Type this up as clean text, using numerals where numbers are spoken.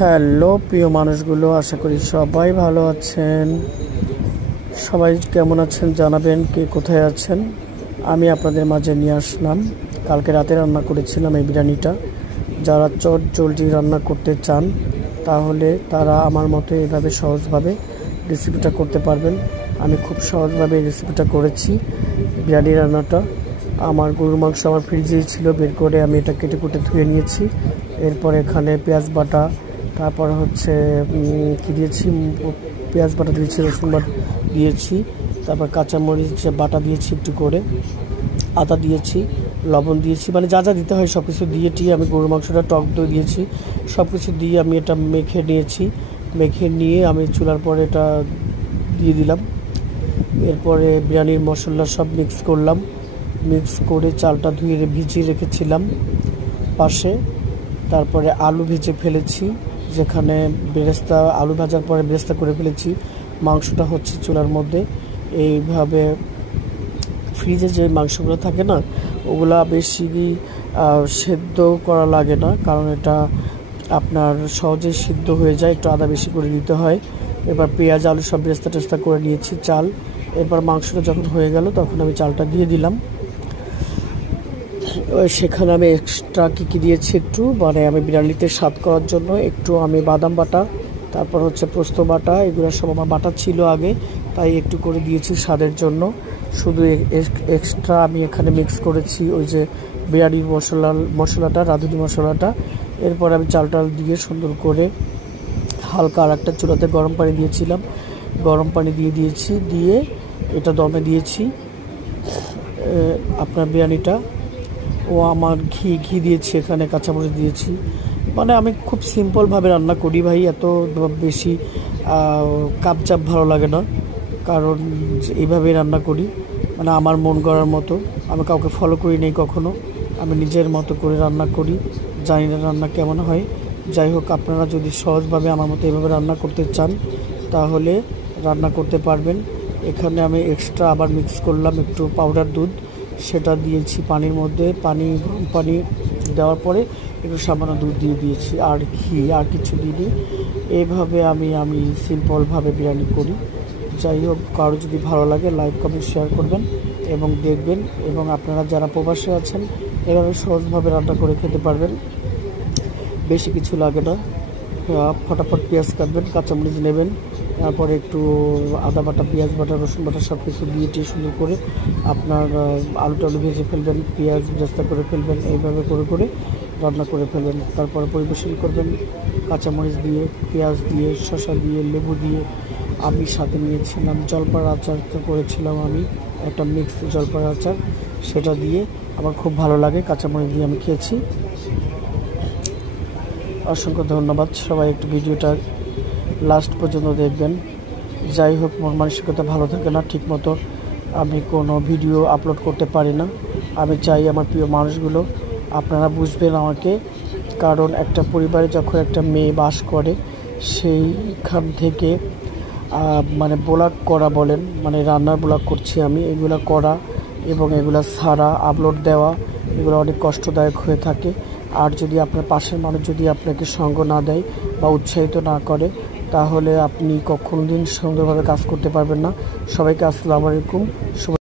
Hello প্রিয় মানুষগুলো, আশা করি সবাই ভালো আছেন। সবাই কেমন আছেন জানাবেন, কে কোথায় আছেন। আমি আপনাদের মাঝে নিয়ে আসলাম, কালকে রাতে রান্না করেছিলাম এই বিরিয়ানিটা। যারা চট জলদি রান্না করতে চান তাহলে তারা আমার মতো এভাবে সহজভাবে রেসিপিটা করতে পারবেন। আমি খুব সহজভাবে এই রেসিপিটা করেছি। বিরিয়ানি রান্নাটা আমার গরুর মাংস আমার ফ্রিজেই ছিল, বের করে আমি এটা কেটে কুটে ধুয়ে নিয়েছি। এরপর এখানে পেঁয়াজ বাটা, তারপর হচ্ছে কী দিয়েছি, পেঁয়াজ বাটা দিয়েছি, রসুন বাটা দিয়েছি, তারপর কাঁচামরিচ বাটা দিয়েছি একটু করে, আদা দিয়েছি, লবণ দিয়েছি, মানে যা যা দিতে হয় সব কিছু দিয়ে আমি গরুর মাংসটা টক দই দিয়েছি, সব কিছু দিয়ে আমি এটা মেখে নিয়েছি। মেখে নিয়ে আমি চুলার পরে এটা দিয়ে দিলাম। এরপরে বিরিয়ানির মশলা সব মিক্স করলাম, মিক্স করে চালটা ধুয়ে ভিজিয়ে রেখেছিলাম পাশে। তারপরে আলু ভেজে ফেলেছি, যেখানে বেরেস্তা, আলু ভাজার পরে বেরেস্তা করে ফেলেছি। মাংসটা হচ্ছে চুলার মধ্যে। এইভাবে ফ্রিজে যে মাংসগুলো থাকে না, ওগুলা বেশি সেদ্ধ করা লাগে না, কারণ এটা আপনার সহজে সিদ্ধ হয়ে যায়, একটু আদা বেশি করে দিতে হয়। এবার পেঁয়াজ আলু সব বেরেস্তা টেস্তা করে নিয়েছি চাল। এবার মাংসটা যখন হয়ে গেল তখন আমি চালটা দিয়ে দিলাম। সেখানে আমি এক্সট্রা কী দিয়েছি, একটু মানে আমি বিরিয়ানিতে স্বাদ করার জন্য একটু আমি বাদাম বাটা, তারপর হচ্ছে পোস্ত বাটা, এগুলো সব আমার বাটা ছিল আগে, তাই একটু করে দিয়েছি স্বাদের জন্য। শুধু এক্সট্রা আমি এখানে মিক্স করেছি ওই যে বিরিয়ানির মশলাটা, রাঁধুনি মশলাটা। এরপর আমি চালটা দিয়ে সুন্দর করে হালকা আর একটা চুলাতে গরম পানি দিয়েছিলাম, গরম পানি দিয়েছি, দিয়ে এটা দমে দিয়েছি আপনার বিরিয়ানিটা। ও আমার ঘি দিয়েছি, এখানে কাঁচামরিচ দিয়েছি। মানে আমি খুব সিম্পলভাবে রান্না করি ভাই, এত বেশি কাপচাপ ভালো লাগে না, কারণ এইভাবেই রান্না করি, মানে আমার মন গড়ার মতো। আমি কাউকে ফলো করি নেই কখনো, আমি নিজের মতো করে রান্না করি। জানি না রান্না কেমন হয়, যাই হোক আপনারা যদি সহজভাবে আমার মতো এভাবে রান্না করতে চান তাহলে রান্না করতে পারবেন। এখানে আমি এক্সট্রা আবার মিক্স করলাম একটু পাউডার দুধ, সেটা দিয়েছি পানির মধ্যে। গরম পানি দেওয়ার পরে একটু সামান্য দুধ দিয়ে দিয়েছি, আর ঘি, আর কিছু দিইনি। এইভাবে আমি সিম্পলভাবে বিরিয়ানি করি। যাই হোক, কারো যদি ভালো লাগে লাইক কমেন্ট শেয়ার করবেন এবং দেখবেন, এবং আপনারা যারা প্রবাসে আছেন এভাবে সহজভাবে রান্না করে খেতে পারবেন। বেশি কিছু লাগে না, ফটাফট পেঁয়াজ কাটবেন, কাঁচামরিচ নেবেন, তারপরে একটু আদা বাটা, পেঁয়াজ বাটা, রসুন বাটা সব কিছু দিয়ে সুন্দর করে আপনার আলু ভেজে ফেলবেন, পেঁয়াজ বেরেস্তা করে ফেলবেন, এইভাবে করে রান্না করে ফেলবেন। তারপরে পরিবেশন করবেন কাঁচামরিচ দিয়ে, পেঁয়াজ দিয়ে, শসা দিয়ে, লেবু দিয়ে। আমি সাথে নিয়েছিলাম জলপার আচার করেছিলাম, আমি একটা মিক্সড জলপার আচার, সেটা দিয়ে আমার খুব ভালো লাগে, কাঁচামরিচ দিয়ে আমি খেয়েছি। অসংখ্য ধন্যবাদ, সবাই একটু ভিডিওটা লাস্ট পর্যন্ত দেখবেন। যাই হোক, মন মানসিকতা ভালো থাকে না, ঠিকমতো আমি কোনো ভিডিও আপলোড করতে পারি না। আমি চাই আমার প্রিয় মানুষগুলো আপনারা বুঝবেন আমাকে, কারণ একটা পরিবারে যখন একটা মেয়ে বাস করে সেইখান থেকে মানে ব্লগ করা বলেন, মানে রান্নার ব্লগ করছি আমি, এগুলো করা এবং এগুলো ছাড়া আপলোড দেওয়া, এগুলো অনেক কষ্টদায়ক হয়ে থাকে। আর যদি আপনার পাশের মানুষ যদি আপনাকে সঙ্গ না দেয় বা উৎসাহিত না করে তাহলে আপনি কখনো দিন সুন্দরভাবে কাজ করতে পারবেন না। সবাইকে আসসালামু আলাইকুম, শুভ